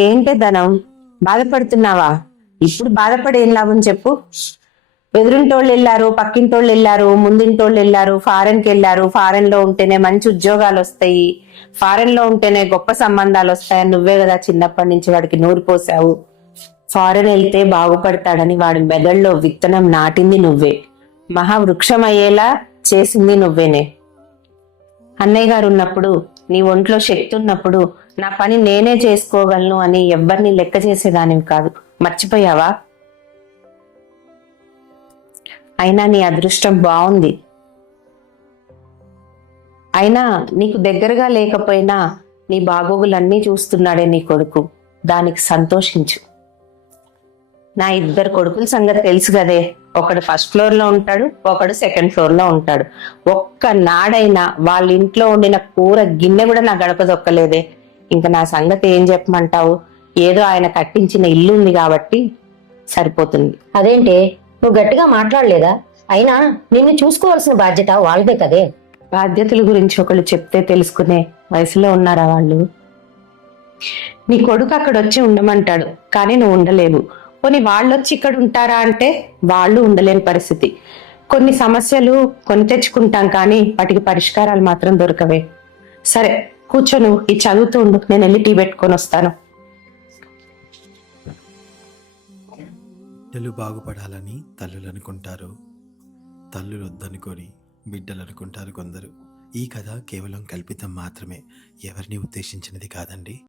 ఏంటే ధనం? బాధపడుతున్నావా? ఇప్పుడు బాధపడి ఏం లాభం చెప్పు. ఎదురింటోళ్ళు వెళ్ళారు పక్కింటోళ్ళు వెళ్ళారు ముందింటోళ్ళు వెళ్ళారు ఫారెన్కి వెళ్ళారు ఫారెన్లో ఉంటేనే మంచి ఉద్యోగాలు వస్తాయి ఫారెన్లో ఉంటేనే గొప్ప సంబంధాలు వస్తాయని నువ్వే కదా చిన్నప్పటి నుంచి వాడికి నూరు పోసావు. ఫారెన్ వెళ్తే బాగుపడతాడని వాడి మెదడులో విత్తనం నాటింది నువ్వే. మహావృక్షం అయ్యేలా చేసింది నువ్వేనే. అన్నయ్య గారు ఉన్నప్పుడు నీ ఒంట్లో శక్తి ఉన్నప్పుడు నా పని నేనే చేసుకోగలను అని ఎవ్వరిని లెక్క చేసేదానివి కాదు. మర్చిపోయావా? అయినా నీ అదృష్టం బాగుంది అయినా నీకు దగ్గరగా లేకపోయినా నీ బాగోగులన్నీ చూస్తున్నాడే నీ కొడుకు. దానికి సంతోషించు. నా ఇద్దరు కొడుకుల సంగతి తెలుసు కదే. ఒకడు ఫస్ట్ ఫ్లోర్లో ఉంటాడు ఒకడు సెకండ్ ఫ్లోర్లో ఉంటాడు. ఒక్క నాడైనా వాళ్ళ ఇంట్లో వండిన కూర గిన్నె కూడా నా గడప దొక్కలేదే. ఇంకా నా సంగతి ఏం చెప్పమంటావు? ఏదో ఆయన కట్టించిన ఇల్లు ఉంది కాబట్టి సరిపోతుంది. అదేంటి నువ్వు గట్టిగా మాట్లాడలేదా? అయినా నిన్ను చూసుకోవాల్సిన బాధ్యత వాళ్ళదే కదే. బాధ్యతల గురించి ఒకళ్ళు చెప్తే తెలుసుకునే వయసులో ఉన్నారా వాళ్ళు? నీ కొడుకు అక్కడ వచ్చి ఉండమంటాడు కానీ నువ్వు ఉండలేవు. కొన్ని వాళ్ళు వచ్చి ఇక్కడ ఉంటారా అంటే వాళ్ళు ఉండలేని పరిస్థితి. కొన్ని సమస్యలు కొని తెచ్చుకుంటాం కానీ వాటికి పరిష్కారాలు మాత్రం దొరకవే. సరే కూర్చో ఈ చదువుతూ ఉండు నేను వెళ్ళి టీ పెట్టుకొని వస్తాను. బిడ్డలు బాగుపడాలని తల్లులు అనుకుంటారు తల్లులు వద్దనుకొని బిడ్డలు అనుకుంటారు కొందరు. ఈ కథ కేవలం కల్పితం మాత్రమే. ఎవరిని ఉద్దేశించినది కాదండి?